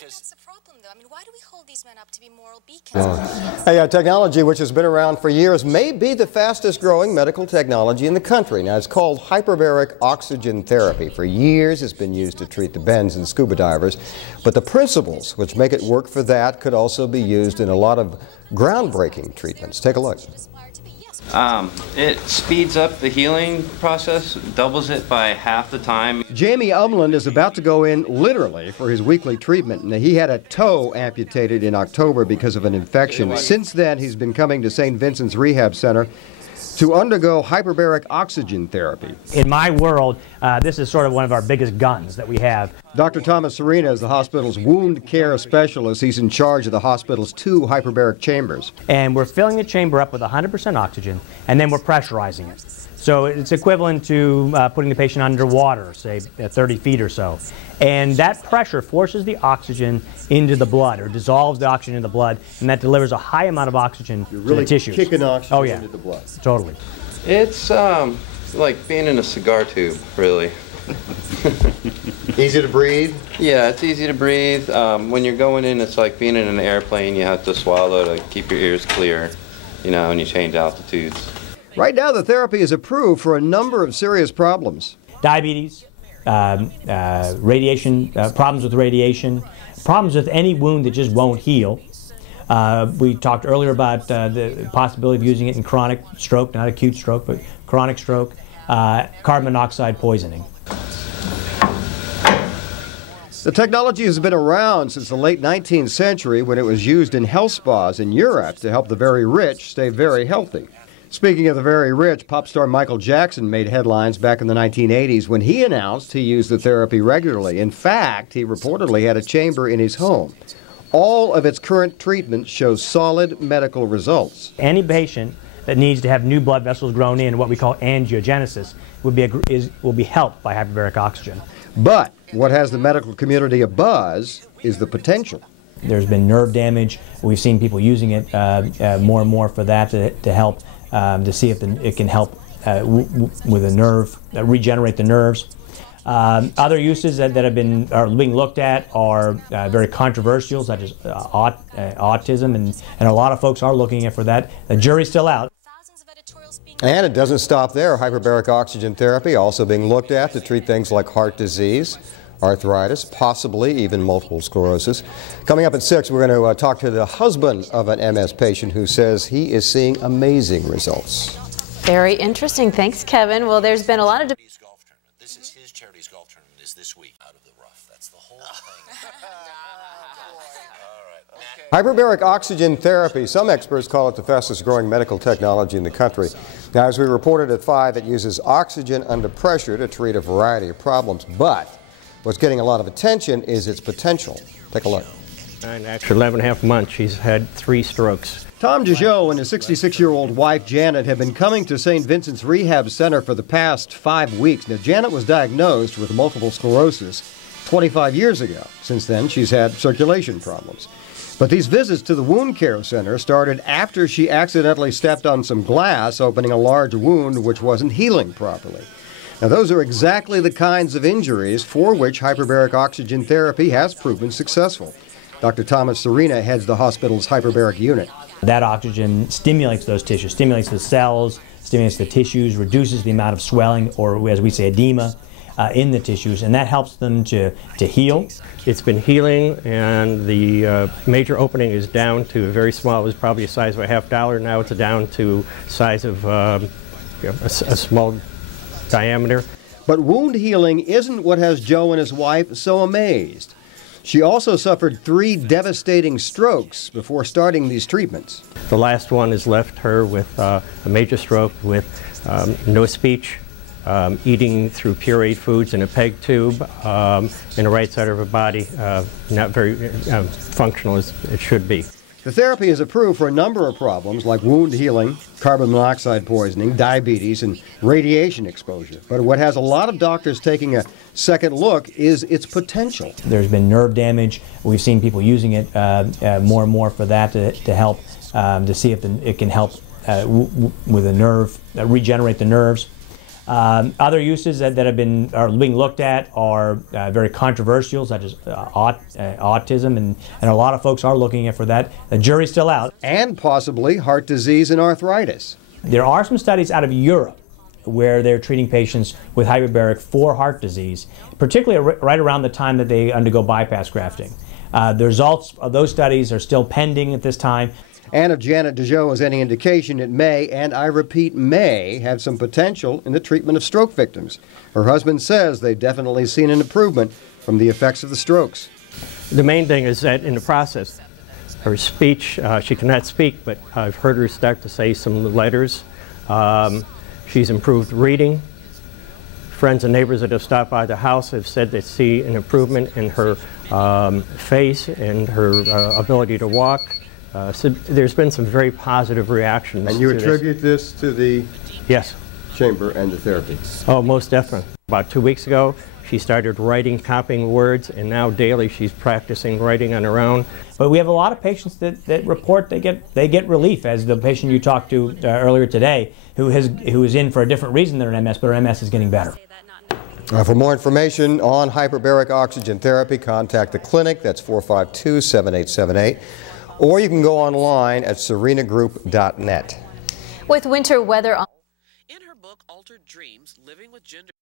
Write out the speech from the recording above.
That's the problem, though. I mean, why do we hold these men up to be moral beacons? Hey, technology which has been around for years may be the fastest growing medical technology in the country. Now, it's called hyperbaric oxygen therapy. For years, it's been used to treat the bends in scuba divers. But the principles which make it work for that could also be used in a lot of groundbreaking treatments. Take a look. It speeds up the healing process, doubles it by half the time. Jamie Umland is about to go in literally for his weekly treatment. Now, he had a toe amputated in October because of an infection. Since then, he's been coming to St. Vincent's Rehab Center to undergo hyperbaric oxygen therapy. In my world, this is sort of one of our biggest guns that we have. Dr. Thomas Serena is the hospital's wound care specialist. He's in charge of the hospital's 2 hyperbaric chambers. And we're filling the chamber up with 100% oxygen, and then we're pressurizing it. So it's equivalent to putting the patient underwater, say 30 feet or so. And that pressure forces the oxygen into the blood, or dissolves the oxygen in the blood, and that delivers a high amount of oxygen to the tissues. You're really kicking oxygen into the blood. Totally. It's like being in a cigar tube, really. Easy to breathe? Yeah, it's easy to breathe. When you're going in, it's like being in an airplane. You have to swallow to keep your ears clear, you know, when you change altitudes. Right now, the therapy is approved for a number of serious problems. Diabetes, radiation, problems with radiation, problems with any wound that just won't heal. We talked earlier about the possibility of using it in chronic stroke, not acute stroke, but chronic stroke, carbon monoxide poisoning. The technology has been around since the late 19th century when it was used in health spas in Europe to help the very rich stay very healthy. Speaking of the very rich, pop star Michael Jackson made headlines back in the 1980s when he announced he used the therapy regularly. In fact, he reportedly had a chamber in his home. All of its current treatments show solid medical results. Any patient that needs to have new blood vessels grown in, what we call angiogenesis, will be helped by hyperbaric oxygen. But what has the medical community abuzz is the potential. There's been nerve damage. We've seen people using it more and more for that to help, to see if it can help with a nerve, regenerate the nerves. Other uses that are being looked at are very controversial, such as autism, and a lot of folks are looking at for that. The jury's still out. And it doesn't stop there. Hyperbaric oxygen therapy also being looked at to treat things like heart disease, arthritis, possibly even multiple sclerosis. Coming up at 6, we're going to talk to the husband of an MS patient who says he is seeing amazing results. Very interesting. Thanks, Kevin. Well, there's been a lot of golf tournament. This is his charity's golf tournament is this week. Out of the rough. That's the whole thing. Hyperbaric oxygen therapy. Some experts call it the fastest growing medical technology in the country. Now, as we reported at 5, it uses oxygen under pressure to treat a variety of problems. But what's getting a lot of attention is its potential. Take a look. And after 11.5 months, she's had 3 strokes. Tom DeJoe and his 66-year-old wife, Janet, have been coming to St. Vincent's Rehab Center for the past 5 weeks. Now, Janet was diagnosed with multiple sclerosis 25 years ago. Since then, she's had circulation problems. But these visits to the wound care center started after she accidentally stepped on some glass, opening a large wound which wasn't healing properly. Now, those are exactly the kinds of injuries for which hyperbaric oxygen therapy has proven successful. Dr. Thomas Serena heads the hospital's hyperbaric unit. That oxygen stimulates those tissues, stimulates the cells, stimulates the tissues, reduces the amount of swelling, or as we say, edema, in the tissues, and that helps them to heal. It's been healing, and the major opening is down to a very small. It was probably the size of a $50. Now it's down to size of a small diameter. But wound healing isn't what has Joe and his wife so amazed. She also suffered 3 devastating strokes before starting these treatments. The last one has left her with a major stroke with no speech, eating through pureed foods in a peg tube, in the right side of her body, not very functional as it should be. The therapy is approved for a number of problems like wound healing, carbon monoxide poisoning, diabetes, and radiation exposure. But what has a lot of doctors taking a second look is its potential. There's been nerve damage. We've seen people using it more and more for that to help, to see if it can help with a nerve, regenerate the nerves. Other uses that are being looked at are very controversial, such as autism, and a lot of folks are looking at for that. The jury's still out. And possibly heart disease and arthritis. There are some studies out of Europe where they're treating patients with hyperbaric for heart disease, particularly right around the time that they undergo bypass grafting. The results of those studies are still pending at this time. And if Janet DeJoe is any indication, it may, and I repeat, may, have some potential in the treatment of stroke victims. Her husband says they've definitely seen an improvement from the effects of the strokes. The main thing is that in the process, her speech, she cannot speak, but I've heard her start to say some letters. She's improved reading. Friends and neighbors that have stopped by the house have said they see an improvement in her face and her ability to walk. So there's been some very positive reactions. And you attribute this to the yes chamber and the therapy? Oh, most definitely. About 2 weeks ago, she started writing, copying words, and now daily she's practicing writing on her own. But we have a lot of patients that report they get relief, as the patient you talked to earlier today, who is in for a different reason than her MS, but her MS is getting better. For more information on hyperbaric oxygen therapy, contact the clinic. That's 452-7878. Or you can go online at serenagroup.net. With winter weather on. In her book, Altered Dreams, Living with Gender